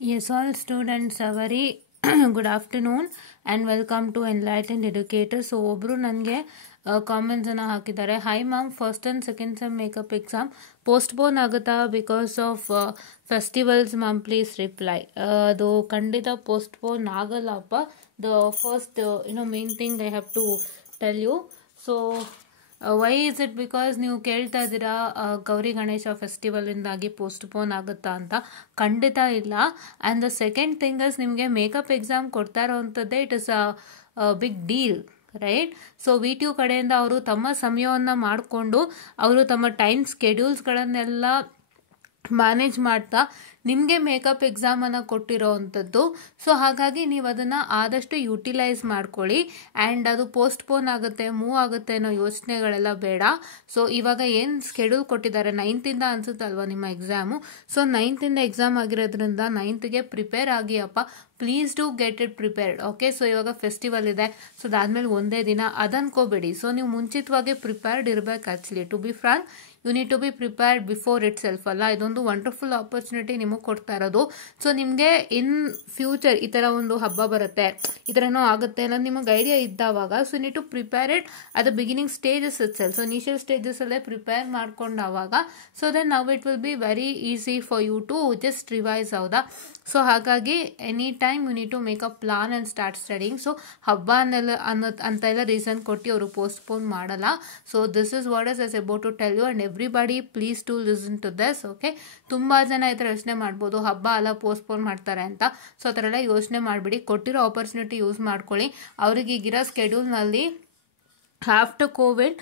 Yes, all students, a very good afternoon and welcome to Enlightened Educator. So, ಒಬ್ರು ನನಗೆ comments ಅನ್ನು ಹಾಕಿದ್ದಾರೆ. Hi ma'am, first and second sem makeup exam postpone ಆಗುತ್ತಾ because of festivals ma'am, please reply. ಅದು ಖಂಡಿತ postpone ಆಗಲ್ಲಪ್ಪ. The first main thing I have to tell you. So why is it because ನೀವು ಕೇಳ್ತಾ ಇದ್ದೀರಾ Gauri Ganesha ಫೆಸ್ಟಿವಲಿಂದಾಗಿ postpone ಆಗುತ್ತಾ ಅಂತ. ಖಂಡಿತ ಇಲ್ಲ. And the second thing is ನಿಮಗೆ ಮೇಕಪ್ ಎಕ್ಸಾಮ್ ಕೊಡ್ತಾ ಇರೋವಂಥದ್ದೇ it is a big deal, right? So VTU ಕಡೆಯಿಂದ ಅವರು ತಮ್ಮ ಸಮಯವನ್ನು ಮಾಡಿಕೊಂಡು ಅವರು ತಮ್ಮ ಟೈಮ್ ಸ್ಕೆಡ್ಯೂಲ್ಸ್ಗಳನ್ನೆಲ್ಲ ಮ್ಯಾನೇಜ್ ಮಾಡ್ತಾ ನಿಮಗೆ ಮೇಕಪ್ ಎಕ್ಸಾಮನ್ನು ಕೊಟ್ಟಿರೋ ಅಂಥದ್ದು. ಸೊ ಹಾಗಾಗಿ ನೀವು ಅದನ್ನು ಆದಷ್ಟು ಯುಟಿಲೈಸ್ ಮಾಡ್ಕೊಳ್ಳಿ. ಆ್ಯಂಡ್ ಅದು ಪೋಸ್ಟ್ಪೋನ್ ಆಗುತ್ತೆ, ಮೂವ್ ಆಗುತ್ತೆ ಅನ್ನೋ ಯೋಚನೆಗಳೆಲ್ಲ ಬೇಡ. ಸೊ ಇವಾಗ ಏನು ಸ್ಕೆಡ್ಯೂಲ್ ಕೊಟ್ಟಿದ್ದಾರೆ, 9th ಅನ್ಸುತ್ತಲ್ವ ನಿಮ್ಮ ಎಕ್ಸಾಮು. ಸೊ 9th ಎಕ್ಸಾಮ್ ಆಗಿರೋದ್ರಿಂದ 9th ಪ್ರಿಪೇರ್ ಆಗಿ ಅಪ್ಪ, please do get it prepared. Okay, so ಇವಾಗ ಫೆಸ್ಟಿವಲ್ ಇದೆ, ಸೊ ಅದಾದಮೇಲೆ ಒಂದೇ ದಿನ ಅದನ್ಕೋಬೇಡಿ. ಸೊ ನೀವು ಮುಂಚಿತವಾಗಿ ಪ್ರಿಪೇರ್ಡ್ ಇರಬೇಕು. Actually to be frank, you need to be prepared before itself ಅಲ್ಲ. ಇದೊಂದು ವಂಡರ್ಫುಲ್ ಆಪರ್ಚುನಿಟಿ ನಿಮಗೆ ಕೊಡ್ತಾ ಇರೋದು. ಸೊ ನಿಮಗೆ ಇನ್ ಫ್ಯೂಚರ್ ಈ ಥರ ಒಂದು ಹಬ್ಬ ಬರುತ್ತೆ, ಈ ಥರನೂ ಆಗುತ್ತೆ ಅನ್ನೋದು ನಿಮಗೆ ಐಡಿಯಾ ಇದ್ದಾವಾಗ, so need to prepare it at the beginning stages itself. So initial ಸ್ಟೇಜಸಲ್ಲೇ ಪ್ರಿಪೇರ್ ಮಾಡ್ಕೊಂಡಾವಾಗ so then now it will be very easy for you to just revise. ಹೌದಾ? ಸೊ ಹಾಗಾಗಿ any time you need to make a plan and start studying. So ಹಬ್ಬ ಅಂತ ಎಲ್ಲ reason ಕೊಟ್ಟು ಅವರು postpone ಮಾಡಲ್ಲ. So this is what is about to tell you and everybody please to listen to this. Okay, ತುಂಬ ಜನ ಈ ಥರ ಯೋಚನೆ ಮಾಡ್ಬೋದು, ಹಬ್ಬ ಎಲ್ಲ ಪೋಸ್ಟ್ಪೋನ್ ಮಾಡ್ತಾರೆ ಅಂತ. ಸೊ ಆ ಥರ ಎಲ್ಲ ಯೋಚನೆ ಮಾಡಿಬಿಡಿ. ಕೊಟ್ಟಿರೋ ಆಪರ್ಚುನಿಟಿ ಯೂಸ್ ಮಾಡ್ಕೊಳ್ಳಿ. ಅವ್ರಿಗೆ ಈಗಿರೋ ಸ್ಕೆಡ್ಯೂಲ್ನಲ್ಲಿ ಆಫ್ಟರ್ ಕೋವಿಡ್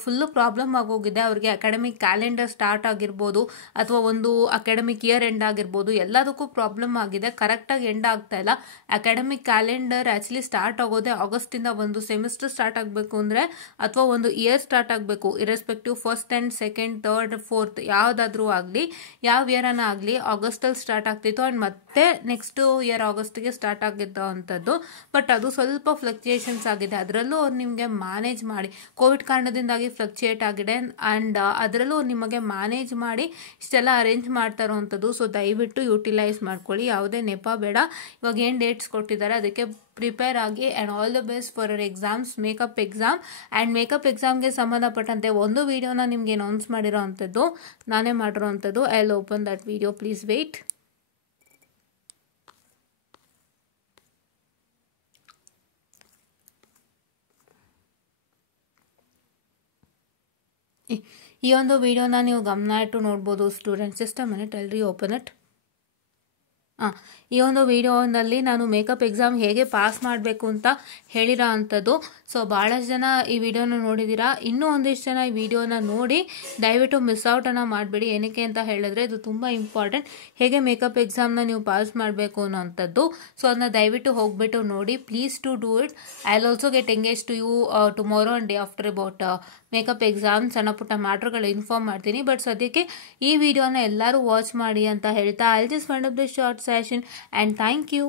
ಫುಲ್ಲು ಪ್ರಾಬ್ಲಮ್ ಆಗೋಗಿದೆ. ಅವ್ರಿಗೆ ಅಕಾಡೆಮಿಕ್ ಕ್ಯಾಲೆಂಡರ್ ಸ್ಟಾರ್ಟ್ ಆಗಿರ್ಬೋದು ಅಥವಾ ಒಂದು ಅಕಾಡೆಮಿಕ್ ಇಯರ್ ಎಂಡ್ ಆಗಿರ್ಬೋದು, ಎಲ್ಲದಕ್ಕೂ ಪ್ರಾಬ್ಲಮ್ ಆಗಿದೆ. ಕರೆಕ್ಟಾಗಿ ಎಂಡ್ ಆಗ್ತಾ ಇಲ್ಲ. ಅಕಾಡೆಮಿಕ್ ಕ್ಯಾಲೆಂಡರ್ ಆ್ಯಕ್ಚುಲಿ ಸ್ಟಾರ್ಟ್ ಆಗೋದೇ ಆಗಸ್ಟಿಂದ. ಒಂದು ಸೆಮಿಸ್ಟರ್ ಸ್ಟಾರ್ಟ್ ಆಗಬೇಕು ಅಂದರೆ ಅಥವಾ ಒಂದು ಇಯರ್ ಸ್ಟಾರ್ಟ್ ಆಗಬೇಕು, irrespective first and second third fourth ಯಾವುದಾದ್ರೂ ಆಗಲಿ, ಯಾವ ಇಯರನ್ನ ಆಗಲಿ, ಆಗಸ್ಟಲ್ಲಿ ಸ್ಟಾರ್ಟ್ ಆಗ್ತಿತ್ತು ಆ್ಯಂಡ್ ಮತ್ತೆ ನೆಕ್ಸ್ಟ್ ಇಯರ್ ಆಗಸ್ಟ್ಗೆ ಸ್ಟಾರ್ಟ್ ಆಗಿತ್ತು ಅಂಥದ್ದು. ಬಟ್ ಅದು ಸ್ವಲ್ಪ ಫ್ಲಕ್ಚುಯೇಷನ್ಸ್ ಆಗಿದೆ. ಅದರಲ್ಲೂ ಅವ್ರು ನಿಮಗೆ ಮ್ಯಾನೇಜ್ ಮಾಡಿ, ಕೋವಿಡ್ ಕಾರಣದಿಂದಾಗಿ ಫ್ಲಕ್ಚುಯೇಟ್ ಆಗಿದೆ ಆ್ಯಂಡ್ ಅದರಲ್ಲೂ ನಿಮಗೆ ಮ್ಯಾನೇಜ್ ಮಾಡಿ ಇಷ್ಟೆಲ್ಲ ಅರೇಂಜ್ ಮಾಡ್ತಾ ಇರೋವಂಥದ್ದು. ಸೊ ದಯವಿಟ್ಟು ಯುಟಿಲೈಸ್ ಮಾಡ್ಕೊಳ್ಳಿ, ಯಾವುದೇ ನೆಪ ಬೇಡ. ಇವಾಗ ಏನು ಡೇಟ್ಸ್ ಕೊಟ್ಟಿದ್ದಾರೆ ಅದಕ್ಕೆ ಪ್ರಿಪೇರ್ ಆಗಿ and all the best for our exams, makeup exam. And makeup ಎಕ್ಸಾಮ್ಗೆ ಸಂಬಂಧಪಟ್ಟಂತೆ ಒಂದು ವಿಡಿಯೋನ ನಿಮ್ಗೆ ಅನೌನ್ಸ್ ಮಾಡಿರೋ ಅಂಥದ್ದು, ನಾನೇ ಮಾಡಿರೋ ಅಂಥದ್ದು. I will open that video, please weight. ಈ ಒಂದು ವಿಡಿಯೋನ ನೀವು ಗಮನ ಇಟ್ಟು ನೋಡ್ಬೋದು students. Just a minute, I will open it. ಈ ಒಂದು ವಿಡಿಯೋನಲ್ಲಿ ನಾನು ಮೇಕಪ್ ಎಕ್ಸಾಮ್ ಹೇಗೆ ಪಾಸ್ ಮಾಡಬೇಕು ಅಂತ ಹೇಳಿರೋ ಅಂಥದ್ದು. ಸೊ ಭಾಳಷ್ಟು ಜನ ಈ ವಿಡಿಯೋನ ನೋಡಿದ್ದೀರಾ. ಇನ್ನೂ ಒಂದಿಷ್ಟು ಜನ ಈ ವಿಡಿಯೋನ ನೋಡಿ ದಯವಿಟ್ಟು ಮಿಸ್ ಔಟನ್ನು ಮಾಡಬೇಡಿ. ಏನಕ್ಕೆ ಅಂತ ಹೇಳಿದ್ರೆ ಇದು ತುಂಬ ಇಂಪಾರ್ಟೆಂಟ್, ಹೇಗೆ ಮೇಕಪ್ ಎಕ್ಸಾಮ್ನ ನೀವು ಪಾಸ್ ಮಾಡಬೇಕು ಅನ್ನೋಂಥದ್ದು. ಸೊ ಅದನ್ನ ದಯವಿಟ್ಟು ಹೋಗ್ಬಿಟ್ಟು ನೋಡಿ, please to do it. I will also get engage to you tomorrow and day after about makeup exam. ಸಣ್ಣ ಪುಟ್ಟ ಮ್ಯಾಟ್ರ್ಗಳು ಇನ್ಫಾರ್ಮ್ ಮಾಡ್ತೀನಿ. ಬಟ್ ಸದ್ಯಕ್ಕೆ ಈ ವಿಡಿಯೋನ ಎಲ್ಲರೂ ವಾಚ್ ಮಾಡಿ ಅಂತ ಹೇಳ್ತಾ I just wind up this short session and thank you.